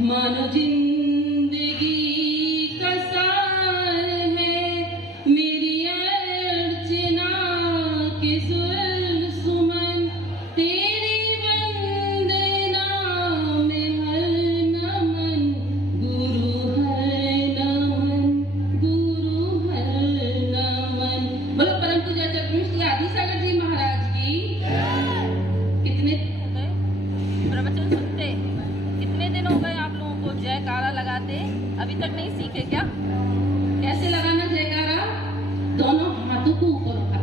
मानो जिंदगी का सार है, मेरी अर्चना के सुर सुमन, तेरी वंदना में हर नमन, गुरु हर नमन, गुरु हर नमन। बोलो परम पूज्य चक्रवर्ती आदि सागर जी महाराज की। कितने प्रवचन सुनते, कितने दिन हो गए आप लोगों को जयकारा लगाते? अभी तक नहीं सीखे क्या? कैसे लगाना जयकारा? दोनों हाथों को ऊपर उठा।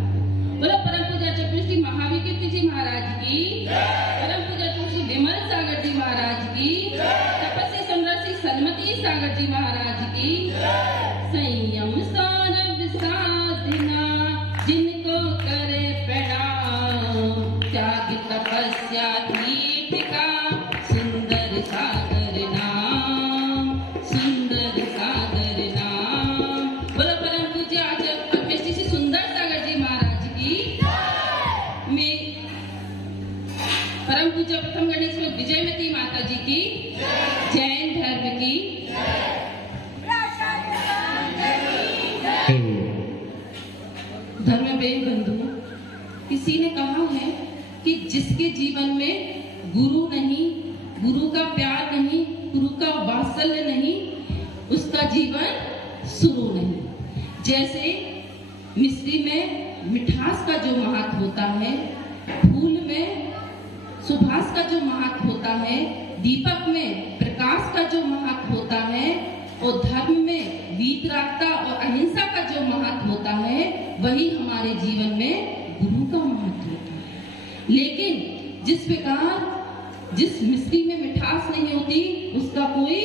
बोलो परम पूज्य चक्रवर्ती महावीर कीर्ति जी महाराज की। परम पूज्य तुलसी विमल सागर जी महाराज की। तपस्वी सम्राट सन्मति सागर जी महाराज की। संयम सौरभ साधना जिनको करे प्रणाम, त्याग तपस्या तीर्थ का सुंदर सागर नाम, सुंदर सागर नाम। बोलो परम पूज्य आचार्य श्री सुंदर सागर जी महाराज की। मैं परम पूज्य प्रथम गणेश में विजयमती माता जी की, जैन धर्म की। धर्म प्रेम बंधु, किसी ने कहा है कि जिसके जीवन में गुरु नहीं, गुरु का प्यार नहीं, गुरु का वात्सल्य नहीं, उसका जीवन शुरू नहीं। जैसे मिश्री में मिठास का जो महत्व होता है, फूल में सुभाष का जो महत्व होता है, दीपक में प्रकाश का जो महत्व होता है, और धर्म में वीतरागता और अहिंसा का जो महत्व होता है, वही हमारे जीवन में गुरु का महत्व होता है। लेकिन जिस प्रकार जिस मिश्री में मिठास नहीं होती, उसका कोई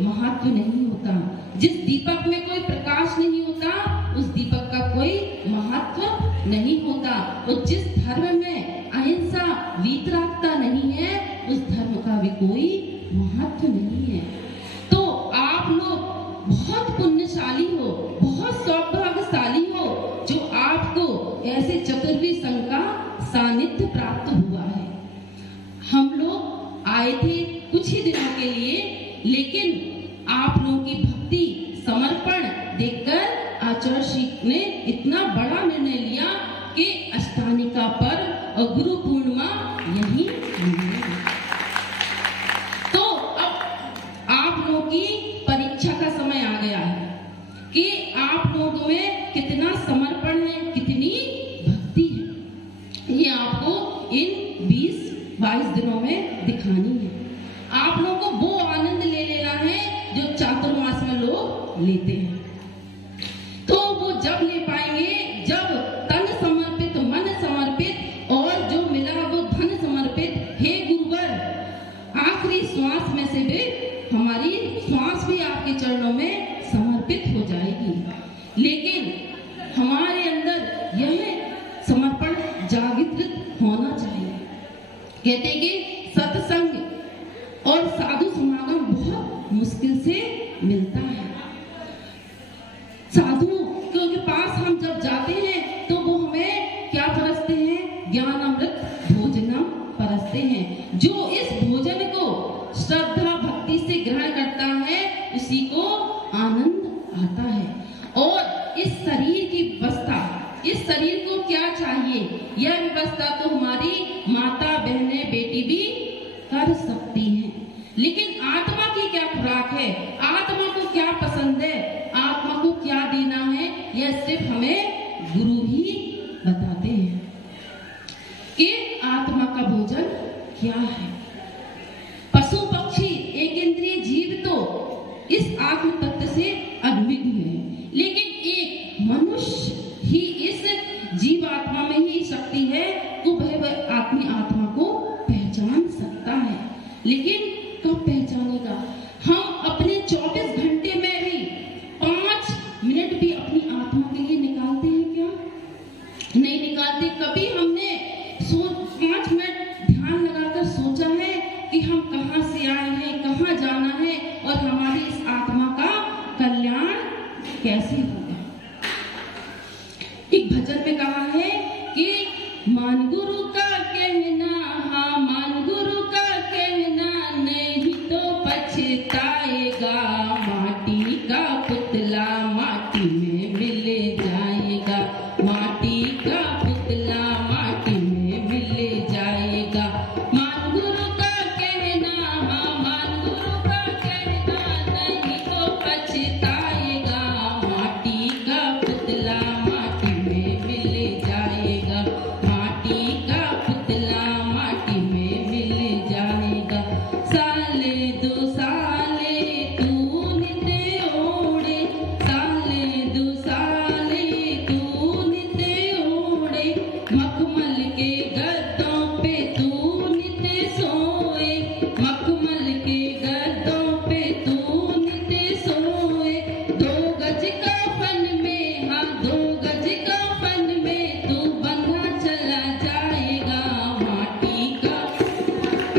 महत्व नहीं होता। जिस दीपक में कोई प्रकाश नहीं होता, उस दीपक का कोई महत्व नहीं होता। और जिस धर्म में अहिंसा वीतरागता नहीं है, उस धर्म का भी कोई महत्व नहीं है। तो आप लोग बहुत पुण्यशाली हो, बहुत सौभाग्यशाली हो, जो आपको ऐसे चतुर्वेद संघ का सानिध्य प्राप्त हुआ है। हम लोग आए थे कुछ ही दिनों के लिए, लेकिन आप लोगों की भक्ति समर्पण देखकर आचार्य श्री ने इतना बड़ा निर्णय लिया कि अष्टानिका पर्व और गुरु पूर्णिमा यही है। तो अब आप लोगों की परीक्षा का समय आ गया है कि आप लोगों में कितना समर्पण है, कितनी भक्ति है। ये आपको इन 20-22 दिनों में दिखानी है। आप लोगों को वो आनंद ले लेना है जो चातुर्मास में लोग लेते हैं। तो वो जब ले पाएंगे जब तन समर्पित, मन समर्पित, और जो मिला वो धन समर्पित। हे गुरुवर, आखिरी श्वास में से भी हमारी श्वास भी आपके चरणों में समर्पित हो जाएगी। लेकिन हमारे अंदर यह समर्पण जागृत होना चाहिए। कहते कि सत्संग और साधु समागम बहुत मुश्किल से मिलता है। साधु के पास हम जब जाते हैं तो वो हमें क्या परसते हैं? ज्ञान अमृत भोजनम परसते हैं। जो इस भोजन को श्रद्धा भक्ति से ग्रहण करता है, उसी को आनंद आता है। और इस शरीर की व्यवस्था, इस शरीर को क्या चाहिए, यह व्यवस्था तो हमारी माता बहनें बेटी भी कर सकती हैं। लेकिन आत्मा की क्या खुराक है, आत्मा को क्या पसंद है, आत्मा को क्या देना है, यह सिर्फ हमें गुरु ही बताते हैं कि आत्मा का भोजन क्या है। पशु पक्षी एक इंद्रिय जीव तो इस आत्म तत्व से अभिन्न है, लेकिन एक मनुष्य ही इस जीवात्मा में ही शक्ति है तो वह अपनी आत्मा को पहचान सकता है। लेकिन कब पहचानेगा? हम अपने 24 घंटे में भी 5 मिनट भी अपनी आत्मा के लिए निकालते हैं क्या? नहीं निकालते। कभी हमने 5 मिनट ध्यान लगाकर सोचा है एक भजन में कहा है कि मान गुरु का कहना, हाँ मान गुरु का कहना, नहीं तो पछताएगा, माटी का पुतला माटी में मिल जाएगा, माटी का पुतला माटी में मिल जाएगा। मान गुरु का कहना, हाँ मान गुरु का कहना, नहीं तो पछताएगा, माटी का पुतला माटी में मिल जाएगा, माटी का पुतला माटी में मिल जाएगा। साले दो साले तू नित ओढ़े, साले दो साले तू नित ओढ़े, मखमल के गद्दों पे तू नित सोए, मखमल के गद्दों पे तू नित सोए। 2 गज का फन में, हाँ 2 गज का फन में तू बंधा चला जाएगा, माटी का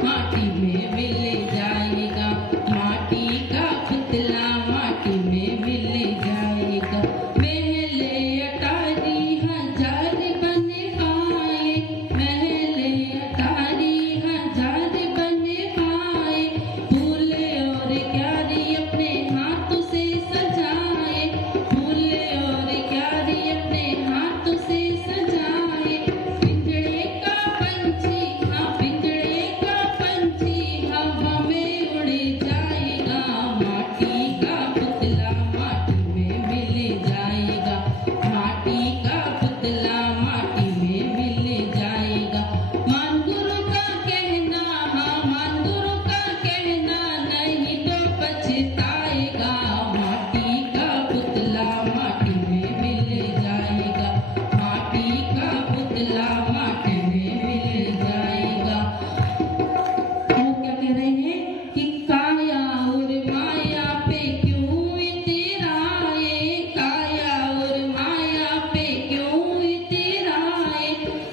माटी में मिल जाएगा, माटी का पुतला माटी में मिल जाएगा। महले अटारी 1000 बनवाए, महले अटारी 1000 बनवाए, फूले और क्यारी अपने हाथों से सजाए, फूले और क्यारी अपने हाथों से सजाए। पिंजड़े का पंछी, हाँ पिंजड़े का पंछी हवा में उड़ जाएगा, माटी का पुतला माटी में मिल जाएगा, माटी का पुतला माटी में मिल जाएगा। मान गुरु का कहना, हाँ मान गुरु का कहना, नहीं तो पछताएगा, माटी का पुतला माटी में मिल जाएगा, माटी का पुतला माटी में मिल जाएगा। वो क्या कह रहे हैं कि काया और माया पे क्यों इतराए, काया और माया पे क्यों इतराए,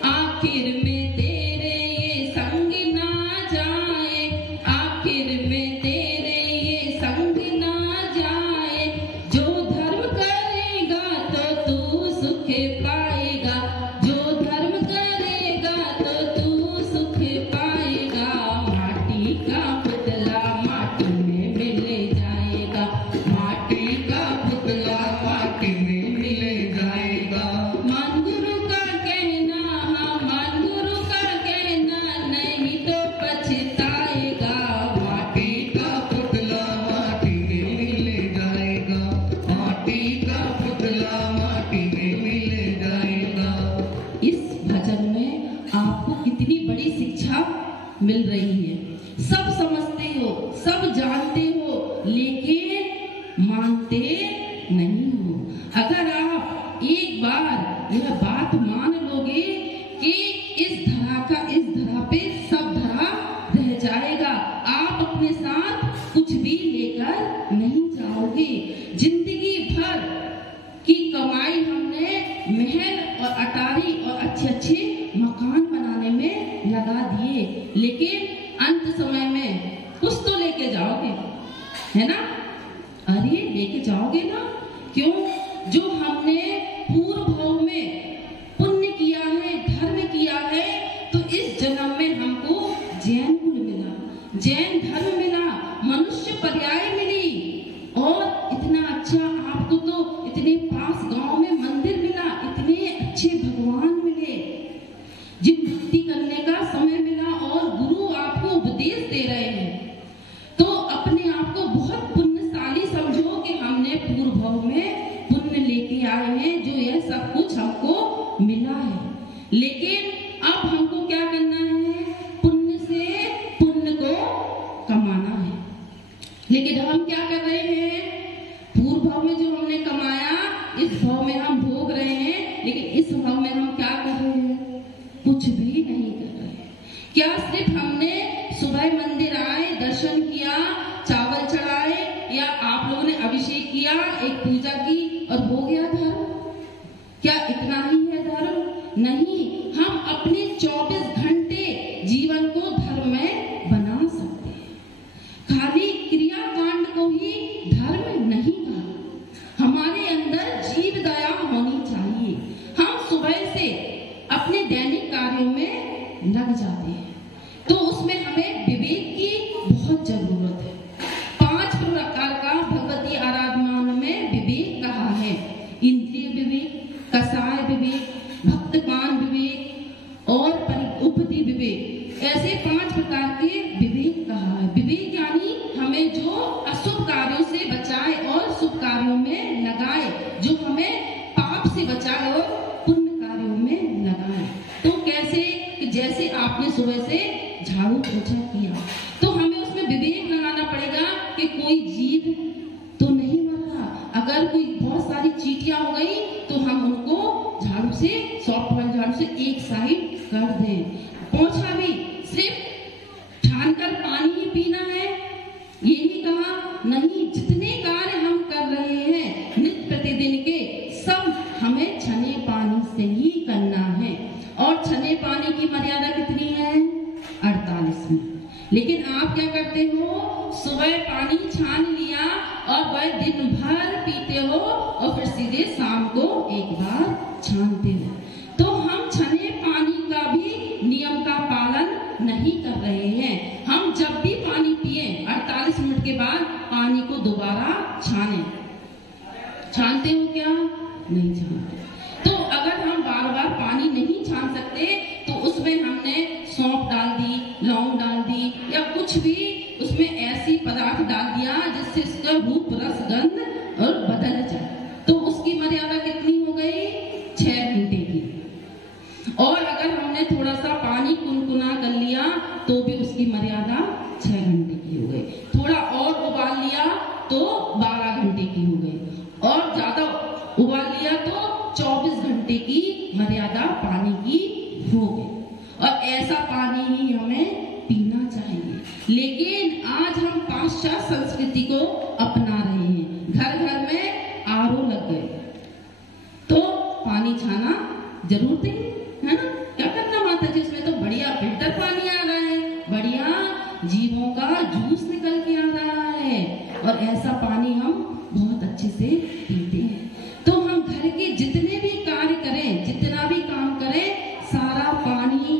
आखिर में तेरे ये संग ना जाए, आखिर में तेरे ये संग ना जाए। जो धर्म करेगा तो तू सुख पाएगा, जो धर्म करेगा तो तू सुख पाएगा, माटी का पुतला माटी में मिल जाएगा, माटी का पुतला माटी में मिल जाएगा। मान गुरु का कहना, हाँ मान गुरु का कहना, नहीं तो पछताएगा, माटी का पुतला माटी में मिल जाएगा, माटी का पुतला माटी में मिल जाएगा। इस भजन में आपको कितनी बड़ी शिक्षा मिल रही है। सब समझते हो, सब जानते हो, लेकिन मानते नहीं हो। अगर आप एक बार यह बात मान लोगे कि इस धरा पे सब धरा रह जाएगा, आप अपने साथ कुछ भी लेकर नहीं जाओगे। जिंदगी भर की कमाई हमने महल और अटारी और अच्छे मकान बनाने में लगा दिए, लेकिन अंत समय में कुछ तो लेके जाओगे, है ना? अरे लेके जाओगे ना, क्यों? जो हमने पूर्व भाव में पुण्य किया है, धर्म किया है, तो इस जन्म में हमको जैन कुल मिला, जैन धर्म मिला, मनुष्य पर्याय मिली, और इतना अच्छा आपको तो इतने पास गांव में मंदिर मिला, इतने अच्छे भगवान मिले, जिन भक्ति करने का समय मिला, और गुरु आपको उपदेश दे रहे हैं। तो अपने आप को बहुत पुण्यशाली समझो कि हमने पूर्व भाव में पुण्य लेके आए हैं, जो यह सब कुछ हमको मिला है। लेकिन अब हमको क्या करना है? पुण्य से पुण्य को कमाना है। लेकिन हम क्या कर रहे हैं? पूर्व भाव में जो हमने कमाया, इस भाव में हम भोग रहे हैं, लेकिन इस भाव में हम क्या कर रहे हैं? कुछ भी नहीं कर रहे हैं। क्या सिर्फ हमने सुबह मंदिर आए, दर्शन किया, चावल चढ़ाए, या आप लोगों ने अभिषेक किया, एक पूजा की और हो गया धर्म? क्या इतना ही है धर्म? नहीं, हम अपने 24 घंटे जीवन को धर्म में बना सकते हैं। खाली क्रियाकांड को ही धर्म नहीं कहा। हमारे अंदर जीव दया होनी चाहिए। हम अपने दैनिक कार्यों में लग जाते हैं। तो उसमें हमें विवेक की बहुत जरूरत है। 5 प्रकार का भगवती आराधना में विवेक कहा है। इंद्रिय विवेक, कसाय विवेक, भक्तमान विवेक और उपधि विवेक, ऐसे 5 प्रकार के विवेक कहा है। विवेक यानी हमें जो अशुभ कार्यों से बचाए और शुभ कार्यों में लगाए, जो हमें पाप से बचाए और पुण्य कार्यों में लगाए। तो कैसे? जैसे आपने सुबह से झाड़ू पोछा किया तो हमें उसमें विवेक लगाना पड़ेगा कि कोई जीव तो नहीं मर रहा। अगर कोई बहुत सारी चींटियां हो गई तो हम उनको झाड़ू से, सॉफ्ट वाले झाड़ू से एक साइड कर दें। पोछा भी सिर्फ छानकर पानी ही पीना है यही कहा नहीं, जितने कार्य हम कर रहे हैं नित्य प्रतिदिन के, सब हमें छने पानी से ही करना है। और छने पानी की मर्यादा कितनी है? 48 मिनट। लेकिन आप क्या करते हो? सुबह पानी छान लिया और वह दिन भर पीते हो और फिर सीधे शाम को एक बार छानते हो। तो हम छने पानी का भी नियम का पालन नहीं कर रहे हैं। हम जब भी पानी पिए 48 मिनट के बाद पानी को दोबारा छाने। छानते हो क्या? नहीं छानते। तो अगर हम बार बार पानी नहीं छान सकते तो उसमें हमने सौंफ डाल दी, लौंग डाल दी या कुछ भी उसमें ऐसी पदार्थ डाल दिया जिससे इसका रूप, रस, गंध और बदल जाए, तो उसकी मर्यादा कितनी हो गई? 6 घंटे की। और अगर हमने थोड़ा सा पानी कुनकुना कर लिया तो भी उसकी मर्यादा 6 घंटे की हो गई। थोड़ा और उबाल लिया तो 12 घंटे की हो गई और ज्यादा उबाल लिया तो 24 घंटे की मर्यादा पानी की हो गई। और ऐसा पानी ही हमें पीना चाहिए। लेकिन आज हम पाश्चात्य संस्कृति को अपना रहे हैं। घर घर में आरओ लग गए तो पानी छाना जरूरत है ना? क्या करना माता जी? उसमें तो बढ़िया फिल्टर पानी आ रहा है, बढ़िया जीवों का जूस निकल के आ रहा है और ऐसा पानी हम बहुत अच्छे से पीते हैं। तो हम घर के जितने भी कार्य करें, जितना भी काम करें, सारा पानी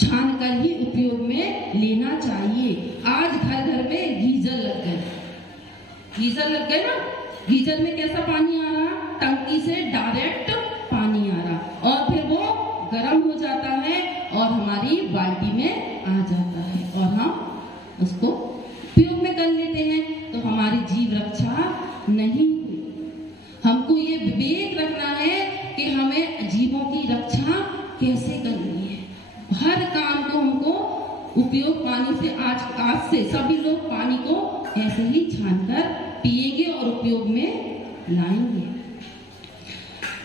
छान कर ही उपयोग में लेना चाहिए। आज घर घर में गीजर लग गए। गीजर लग गए ना? गीजर में कैसा पानी आ रहा? टंकी से डायरेक्ट पानी आ रहा और फिर वो गर्म हो जाता है और हमारी बाल्टी में आ जाता है और हम उसको उपयोग में कर लेते हैं। तो हमारी जीव रक्षा नहीं हुई। हमको ये विवेक रखना है कि हमें जीवों की रक्षा कैसे करनी है। हर काम को हमको उपयोग पानी से, आज से सभी लोग पानी को ऐसे ही छानकर पिएंगे और उपयोग में लाएंगे।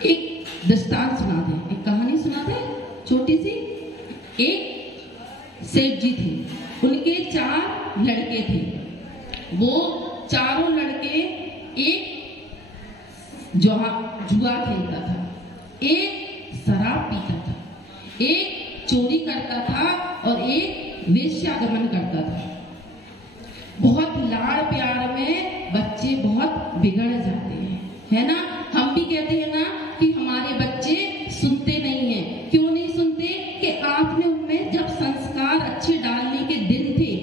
एक दृष्टांत सुना दे, एक कहानी सुना दे छोटी सी। एक सेठ जी थे, उनके 4 लड़के थे। वो चारों लड़के, एक जुआ खेलता था, एक शराब पीता था, एक चोरी करता था और एक वेश्यागमन करता था। बहुत लाड़ प्यार में बच्चे बहुत बिगड़ जाते हैं, है ना? हम भी कहते हैं ना कि हमारे बच्चे सुनते नहीं हैं। क्यों नहीं सुनते? कि आपने उनमें जब संस्कार अच्छे डालने के दिन थे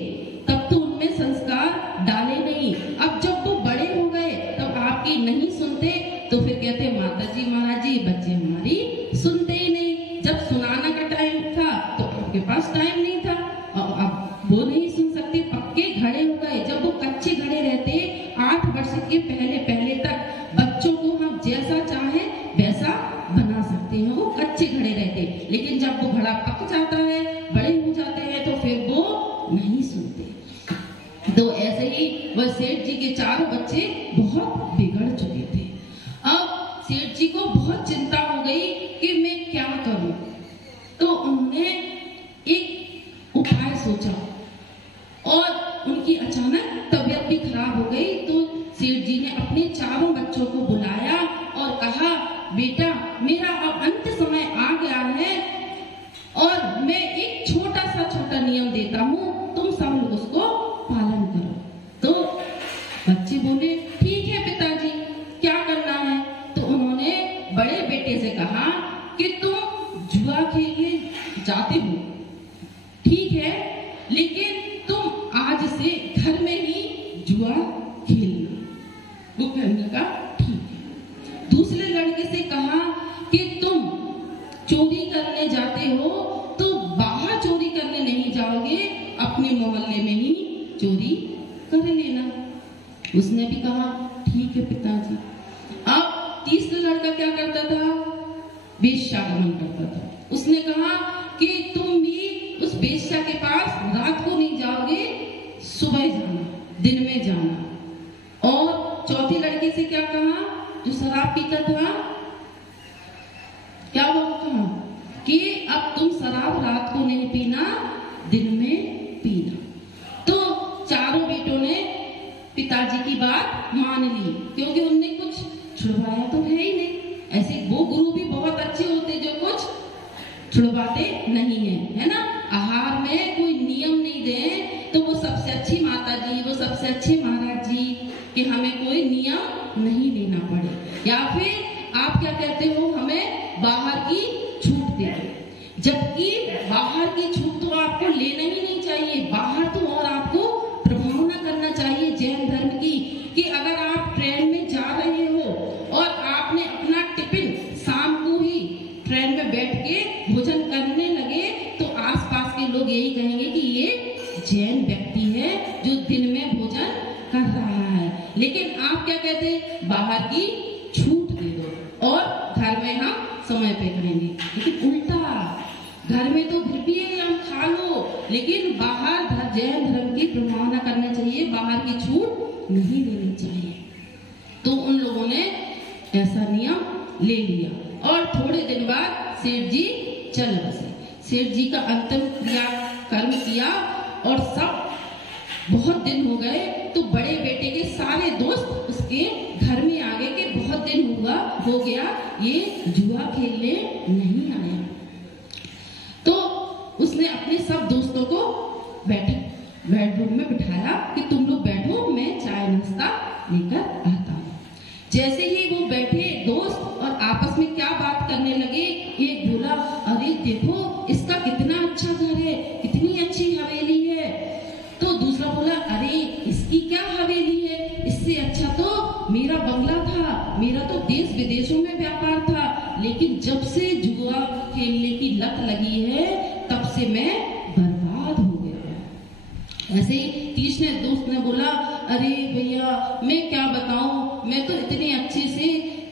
तब तो उनमें संस्कार डाले नहीं। अब जब वो बड़े हो गए तब आपकी नहीं सुनते तो फिर कहते माता जी, महाराज जी, बच्चे हमारी सुनते ही नहीं। जब सुनाना का टाइम था तो आपके पास टाइम नहीं था और अब वो नहीं सुन सकते, पक्के घड़े हो गए। जब वो कच्चे घड़े रहते 8 वर्ष के पहले तक बच्चों को हम जैसा चाहे वैसा बना सकते हैं, वो कच्चे घड़े रहते। लेकिन जब वो घड़ा पक जाता है, बड़े हो जाते हैं तो फिर वो नहीं सुनते। तो ऐसे ही वह सेठ जी के 4 बच्चे बहुत बिगड़ चुके थे। अब सेठ जी को बहुत चिंता हो गई कि मैं क्या करूं। तो उन्होंने एक उपाय सोचा और उनकी अचानक तबीयत भी खराब हो गई। तो सेठ जी ने अपने 4 बच्चों को बुलाया और कहा, बेटा, मेरा अब अंत समय आ गया है और मैं एक छोटा नियम देता हूँ, तुम सब लोग उसको पालन करो। तो बच्चे बोले, ठीक है पिताजी, क्या करना है? तो उन्होंने बड़े बेटे से कहा कि तुम जुआ जाते हो, ठीक है, लेकिन तुम आज से घर में ही जुआ खेलना। वो कहने लगा ठीक है। दूसरे लड़के से कहा कि तुम चोरी करने जाते हो तो बाहर चोरी करने नहीं जाओगे, अपने मोहल्ले में ही चोरी कर लेना। उसने भी कहा ठीक है पिताजी। अब तीसरा लड़का क्या करता था? वेश्यागमन करता था। उसने कहा कि तुम भी उस वेश्या के पास रात को नहीं जाओगे, सुबह जाना, दिन में जाना। और चौथे लड़के से क्या कहा? जो शराब पीता था, क्या वो कहा कि अब तुम शराब रात को नहीं पीना, दिन में पीना। तो चारों बेटों ने पिताजी की बात मान ली, क्योंकि उनने कुछ छुड़वाया तो है ही नहीं। ऐसे वो गुरु भी बहुत अच्छे होते जो कुछ छुड़वाते नहीं है, है ना। आहार में कोई नियम नहीं दे तो वो सबसे अच्छी माता जी, वो सबसे अच्छे महाराज जी कि हमें कोई नियम नहीं लेना पड़े। या फिर आप क्या कहते हो, हमें बाहर की छूट दे दो, जबकि बाहर की छूट तो आपको लेना ही नहीं चाहिए। बाहर तो और आपको प्रभावना करना चाहिए जैन धर्म की, कि अगर आप ट्रेन में जा रहे हो और आपने अपना टिफिन शाम को ही ट्रेन में बैठ के भोजन करने लगे तो आसपास के लोग यही कहेंगे कि ये जैन व्यक्ति है जो दिन में भोजन कर रहा है। लेकिन आप क्या कहते हैं? बाहर की छूट दे दो और घर में हम समय पे करेंगे। लेकिन उल्टा, घर में तो फिर भी हम खा लो, लेकिन बाहर जैन धर्म की प्रमाणना करना चाहिए, बाहर की छूट नहीं लेनी चाहिए। तो उन लोगों ने ऐसा नियम ले लिया और थोड़े दिन बाद सेठ जी चल बसे। सेठ जी का अंतिम क्रिया कर्म किया और सब बहुत दिन हो गए तो बड़े बेटे के सारे दोस्त उसके घर में आ गए कि बहुत दिन हो गया ये जुआ खेलने नहीं आया। तो उसने अपने सब दोस्तों को बेडरूम में बिठाया कि तुम लोग बैठो, मैं चाय नाश्ता लेकर आता हूँ। जैसे ही वो बैठे दोस्त और आपस में क्या बात करने लगे, एक बोला अरे देखो इसका कितना अच्छा घर है, कितनी अच्छी हवेली है। तो दूसरा बोला अरे इसकी क्या हवेली है, इससे अच्छा तो मेरा बंगला था, मेरा तो देश विदेशों में व्यापार था, लेकिन जब से जुआ खेलने की लत लगी है तब से मैं बर्बाद हो गया। ऐसे ही तीसरे दोस्त ने बोला अरे भैया मैं क्या बताऊं, मैं तो इतने अच्छे से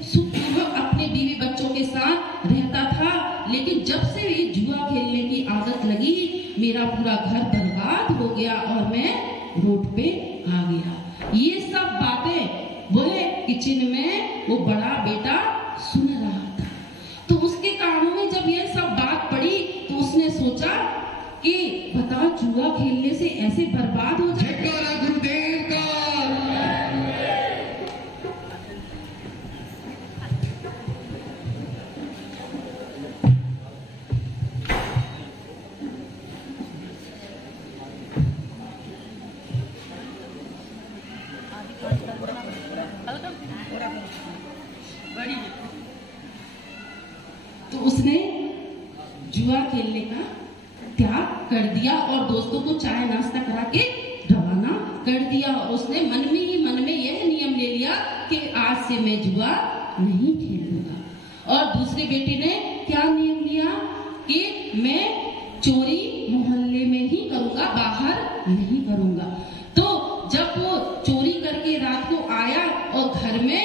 सुखपूर्वक अपने बीवी बच्चों के साथ रहता था, लेकिन जब से ये जुआ खेलने की आदत लगी मेरा पूरा घर बर्बाद हो गया और मैं रोड पे आ गया। ये सब बातें वो किचन में वो बड़ा बेटा सुन रहा था। तो उसके कानों में जब ये सब बात पड़ी तो उसने सोचा कि बता जुआ खेलने से ऐसे बर्बाद हो जाए। गुरुदेव का तो उसने जुआ खेलने का त्याग कर दिया और दोस्तों को चाय नाश्ता करा के रवाना कर दिया। और उसने मन में यह नियम ले लिया कि आज से मैं जुआ नहीं खेलूंगा। और दूसरे बेटे ने क्या नियम लिया कि मैं चोरी मोहल्ले में ही करूंगा, बाहर नहीं करूंगा। तो जब वो चोरी करके रात को आया और घर में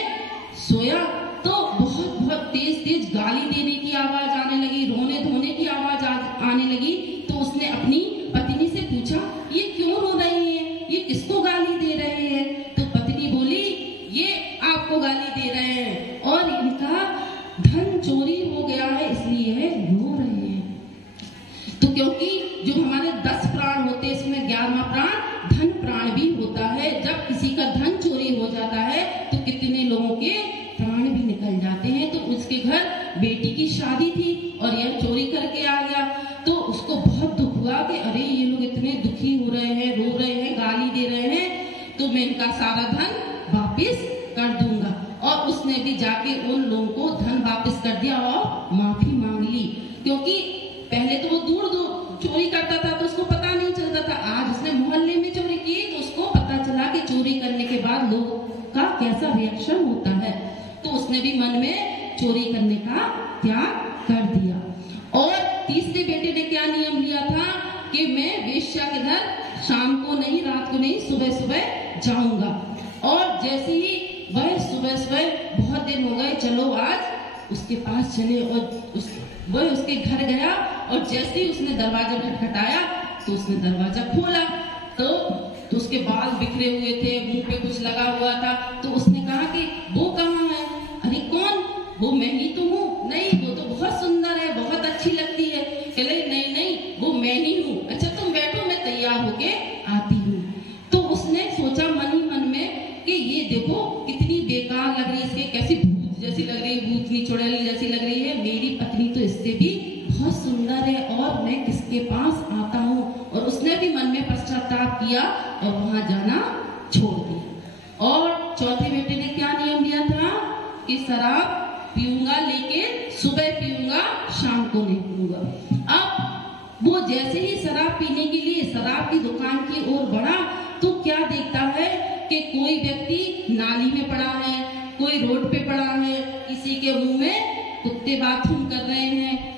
सोया तो बहुत तेज गाली देने की आवाज आने लगी, रोने धोने की आवाज आने लगी। तो उसने अपनी पत्नी से पूछा ये क्यों रो रहे हैं, ये किसको गाली दे रहे हैं? तो पत्नी बोली ये आपको गाली दे रहे हैं और इनका धन चोरी हो गया है इसलिए रो रहे हैं। तो क्योंकि जो हमारे 10 प्राण होते हैं इसमें 11वां प्राण धन प्राण भी होता है। जब किसी का धन चोरी हो जाता है तो कितने लोगों के प्राण भी निकल जाते हैं। तो उसके घर बेटी की शादी थी और यह चोरी करके आ गया। तो उसको बहुत दुख हुआ कि अरे ये लोग इतने दुखी हो रहे हैं, रो रहे हैं, गाली दे रहे हैं, तो मैं इनका सारा धन वापिस कर दूंगा। और उसने भी जाके उन लोगों को धन वापस कर दिया और माफी मांग ली। क्योंकि पहले तो वो दूर त्याग कर दिया। और तीसरे बेटे ने क्या नियम लिया था कि मैं वेश्या के घर शाम को नहीं, रात को नहीं, सुबह सुबह जाऊंगा। और जैसे ही वह सुबह सुबह, बहुत दिन हो गए, चलो आज उसके पास चले, और वह उसके घर गया, और जैसे ही उसने दरवाजा खटखटाया तो उसने दरवाजा खोला तो उसके बाल बिखरे हुए थे, मुंह पे कुछ लगा हुआ था। तो उसने कहा कि वो कहाँ है? अरे कौन? वो मैं ही तो हूँ। नहीं, वो तो बहुत सुंदर है, बहुत अच्छी लगती है। कहले नहीं नहीं, वो मैं ही हूँ। अच्छा तुम बैठो, मैं तैयार होके आती हूँ। तो उसने सोचा मन ही मन में कि ये देखो कितनी बेकार लग रही है, इसके कैसी भूत जैसी लग रही है, भूतनी चुड़ैल जैसी लग रही है। मेरी पत्नी तो इससे भी बहुत सुंदर है, और मैं किसके पास आता हूँ। और उसने भी मन में पश्चाताप किया और वहां जाना छोड़ दिया। और चौथे बेटे ने क्या नियम लिया था कि शराब पीऊंगा, लेकिन सुबह पीऊंगा, शाम को नहीं पीऊंगा। अब वो जैसे ही शराब पीने के लिए शराब की दुकान की ओर बढ़ा तो क्या देखता है कि कोई व्यक्ति नाली में पड़ा है, कोई रोड पे पड़ा है, किसी के मुंह में कुत्ते बाथरूम कर रहे हैं।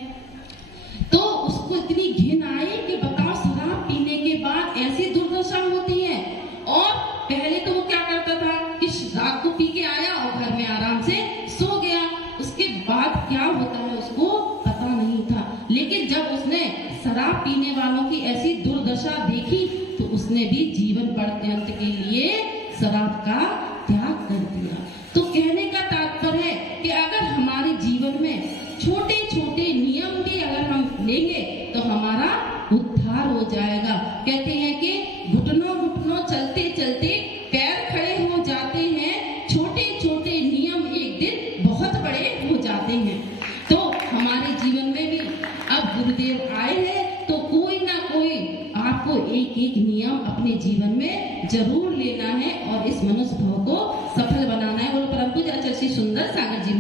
तो उसको इतनी घिन आई कि बताओ, शराब पीने के बाद ऐसी दुर्दशा होती है। और पहले तो वो क्या करता था कि रात को पी के आया और घर में आराम से सो गया, उसके बाद क्या होता है उसको पता नहीं था। लेकिन जब उसने शराब पीने वालों की ऐसी दुर्दशा देखी तो उसने भी जीवन पर्यंत के लिए शराब का त्याग कर दिया। तो कहने का तात्पर्य है कि अगर हमारे जीवन में छोटे छोटे नियम भी अगर हम लेंगे तो हमारा उद्धार हो जाएगा। कहते हैं कि घुटनों घुटनों चलते चलते पैर खड़े हो जाते हैं, छोटे छोटे नियम एक दिन बहुत बड़े हो जाते हैं। तो हमारे जीवन में भी अब गुरुदेव आए हैं तो कोई ना कोई आपको एक एक नियम अपने जीवन में जरूर लेना है और इस मनुष्य भाव को सफल बनाना है। और परम पूज्य आचार्य श्री सुंदर सागर जी